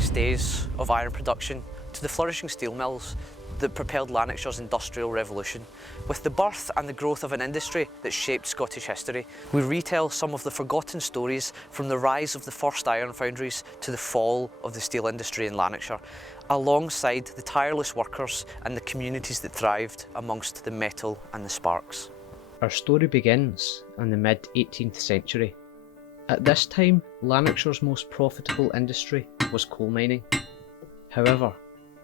earliest days of iron production to the flourishing steel mills that propelled Lanarkshire's industrial revolution, with the birth and the growth of an industry that shaped Scottish history, we retell some of the forgotten stories from the rise of the first iron foundries to the fall of the steel industry in Lanarkshire, alongside the tireless workers and the communities that thrived amongst the metal and the sparks. Our story begins in the mid-18th century. At this time, Lanarkshire's most profitable industry was coal mining. However,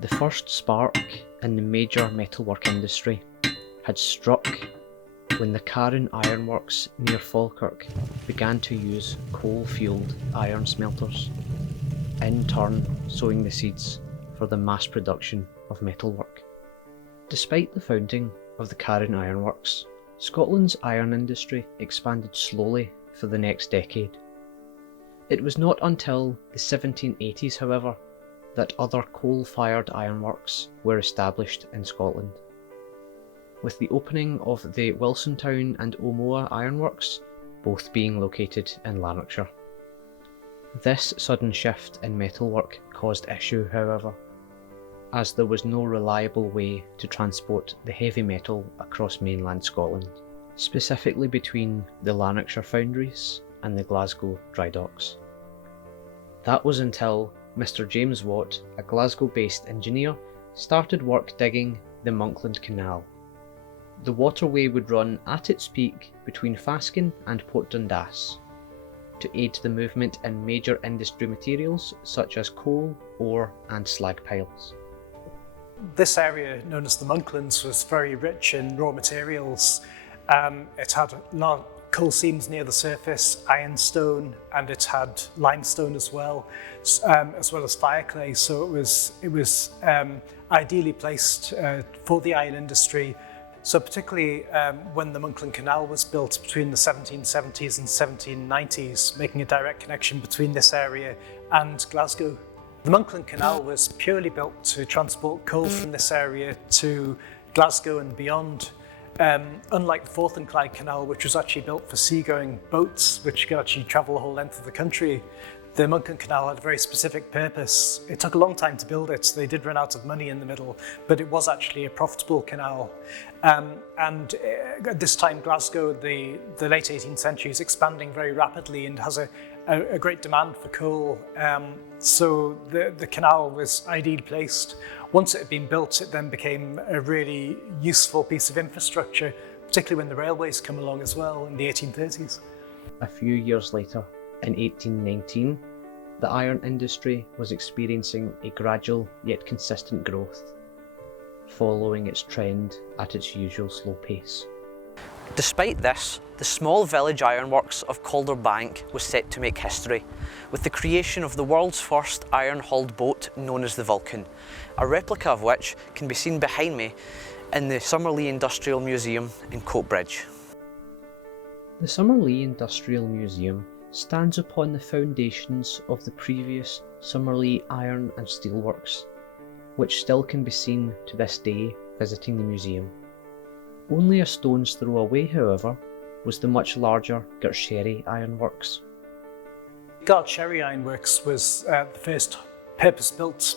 the first spark in the major metalwork industry had struck when the Carron Ironworks near Falkirk began to use coal-fuelled iron smelters, in turn sowing the seeds for the mass production of metalwork. Despite the founding of the Carron Ironworks, Scotland's iron industry expanded slowly for the next decade. It was not until the 1780s, however, that other coal-fired ironworks were established in Scotland, with the opening of the Wilsontown and Omoa ironworks both being located in Lanarkshire. This sudden shift in metalwork caused issue, however, as there was no reliable way to transport the heavy metal across mainland Scotland, specifically between the Lanarkshire foundries and the Glasgow dry docks. That was until Mr. James Watt, a Glasgow-based engineer, started work digging the Monkland Canal. The waterway would run at its peak between Fasken and Port Dundas, to aid the movement in major industry materials such as coal, ore and slag piles. This area, known as the Monklands, was very rich in raw materials. It had coal seams near the surface, ironstone, and it had limestone as well as fireclay. So it was ideally placed for the iron industry. So particularly when the Monkland Canal was built between the 1770s and 1790s, making a direct connection between this area and Glasgow. The Monkland Canal was purely built to transport coal from this area to Glasgow and beyond. Unlike the Forth and Clyde Canal, which was actually built for seagoing boats, which could actually travel the whole length of the country, the Monkland Canal had a very specific purpose. It took a long time to build it. They did run out of money in the middle, but it was actually a profitable canal. And at this time, Glasgow, the late 18th century, is expanding very rapidly and has a great demand for coal. So the canal was ideally placed. Once it had been built, it then became a really useful piece of infrastructure, particularly when the railways come along as well in the 1830s. A few years later, in 1819, the iron industry was experiencing a gradual yet consistent growth, following its trend at its usual slow pace. Despite this, the small village ironworks of Calder Bank was set to make history, with the creation of the world's first iron-hulled boat known as the Vulcan, a replica of which can be seen behind me in the Summerlee Industrial Museum in Coatbridge. The Summerlee Industrial Museum stands upon the foundations of the previous Summerlee Iron and Steelworks, which still can be seen to this day visiting the museum. Only a stone's throw away, however, was the much larger Gartsherry Ironworks. Gartsherry Ironworks was the first purpose-built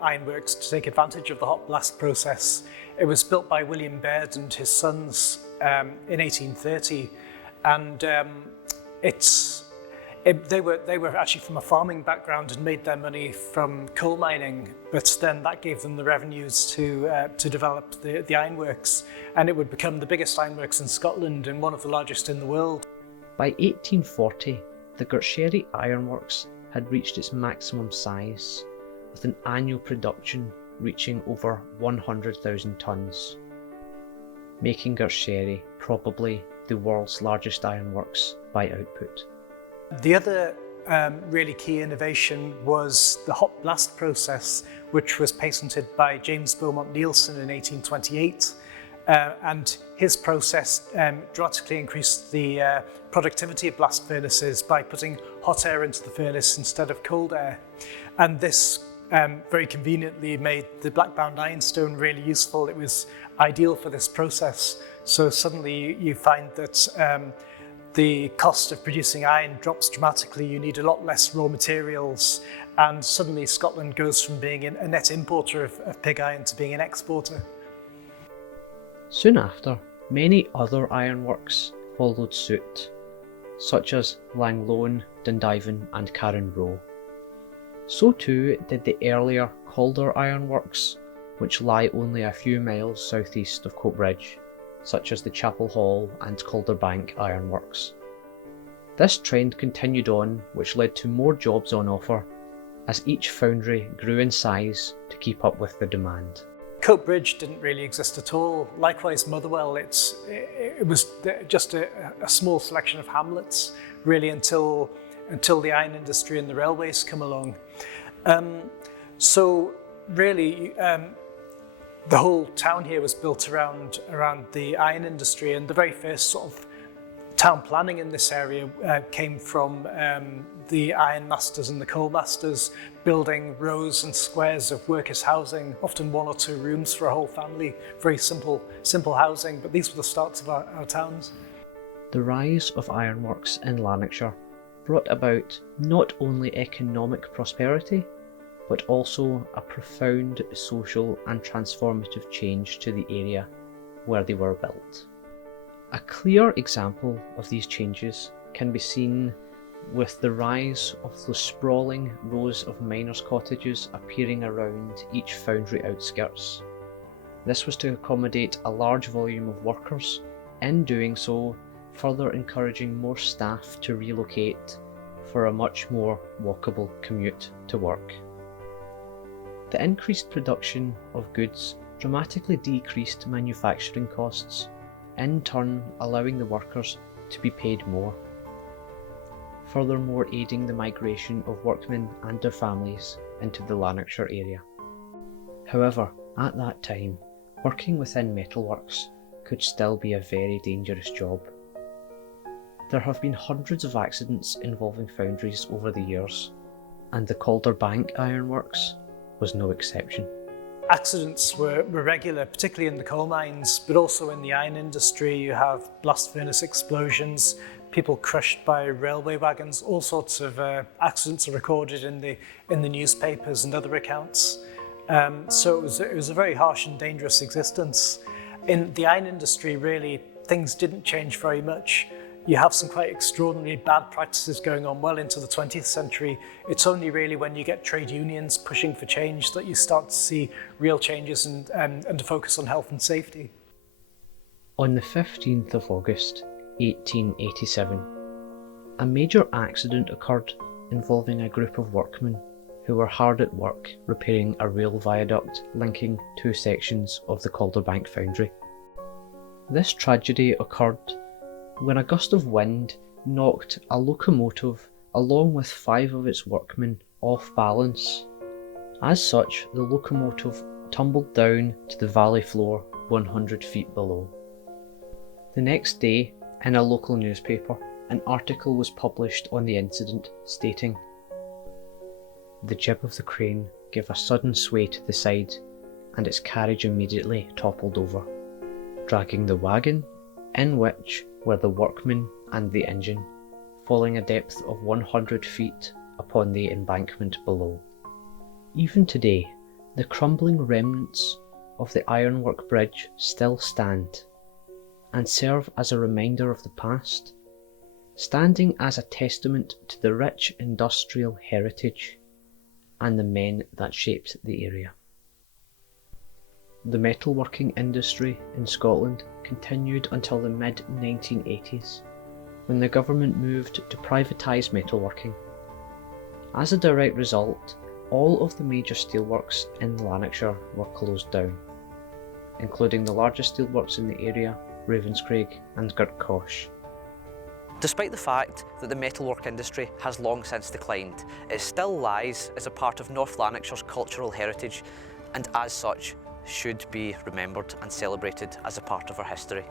ironworks to take advantage of the hot blast process. It was built by William Baird and his sons in 1830, and they were actually from a farming background and made their money from coal mining, but then that gave them the revenues to develop the ironworks, and it would become the biggest ironworks in Scotland and one of the largest in the world. By 1840, the Gartsherry Ironworks had reached its maximum size, with an annual production reaching over 100,000 tonnes, making Gartsherry probably the world's largest ironworks by output. The other really key innovation was the hot blast process, which was patented by James Beaumont Nielsen in 1828. And his process dramatically increased the productivity of blast furnaces by putting hot air into the furnace instead of cold air. And this very conveniently made the black-bound ironstone really useful. It was ideal for this process. So suddenly you find that the cost of producing iron drops dramatically. You need a lot less raw materials, and suddenly Scotland goes from being a net importer of pig iron to being an exporter. Soon after, many other ironworks followed suit, such as Langloan, Dundivan and Carron-Roe. So too did the earlier Calder ironworks, which lie only a few miles southeast of Coatbridge, such as the Chapel Hall and Calderbank ironworks. This trend continued on, which led to more jobs on offer, as each foundry grew in size to keep up with the demand. Coatbridge didn't really exist at all. Likewise, Motherwell, it was just a small selection of hamlets, really, until the iron industry and the railways come along. So really, the whole town here was built around the iron industry, and the very first sort of town planning in this area came from the iron masters and the coal masters building rows and squares of workers' housing, often 1 or 2 rooms for a whole family. Very simple housing, but these were the starts of our towns. The rise of ironworks in Lanarkshire brought about not only economic prosperity, but also a profound social and transformative change to the area where they were built. A clear example of these changes can be seen with the rise of the sprawling rows of miners' cottages appearing around each foundry outskirts. This was to accommodate a large volume of workers, in doing so further encouraging more staff to relocate for a much more walkable commute to work. The increased production of goods dramatically decreased manufacturing costs, in turn allowing the workers to be paid more, furthermore aiding the migration of workmen and their families into the Lanarkshire area. However, at that time, working within metalworks could still be a very dangerous job. There have been hundreds of accidents involving foundries over the years, and the Calderbank Ironworks was no exception. Accidents were regular, particularly in the coal mines, but also in the iron industry. You have blast furnace explosions, people crushed by railway wagons, all sorts of accidents are recorded in the newspapers and other accounts. So it was a very harsh and dangerous existence. In the iron industry, really, things didn't change very much. You have some quite extraordinarily bad practices going on well into the 20th century. It's only really when you get trade unions pushing for change that you start to see real changes and a focus on health and safety. On the 15th of August, 1887, a major accident occurred involving a group of workmen who were hard at work repairing a rail viaduct linking 2 sections of the Calderbank foundry. This tragedy occurred when a gust of wind knocked a locomotive along with 5 of its workmen off balance. As such, the locomotive tumbled down to the valley floor 100 feet below. The next day, in a local newspaper, an article was published on the incident stating, "The jib of the crane gave a sudden sway to the side and its carriage immediately toppled over, dragging the wagon, in which were the workmen and the engine, falling a depth of 100 feet upon the embankment below." Even today, the crumbling remnants of the ironwork bridge still stand and serve as a reminder of the past, standing as a testament to the rich industrial heritage and the men that shaped the area. The metalworking industry in Scotland continued until the mid-1980s, when the government moved to privatise metalworking. As a direct result, all of the major steelworks in Lanarkshire were closed down, including the largest steelworks in the area, Ravenscraig and Gurtcosh. Despite the fact that the metalwork industry has long since declined, it still lies as a part of North Lanarkshire's cultural heritage, and as such should be remembered and celebrated as a part of our history.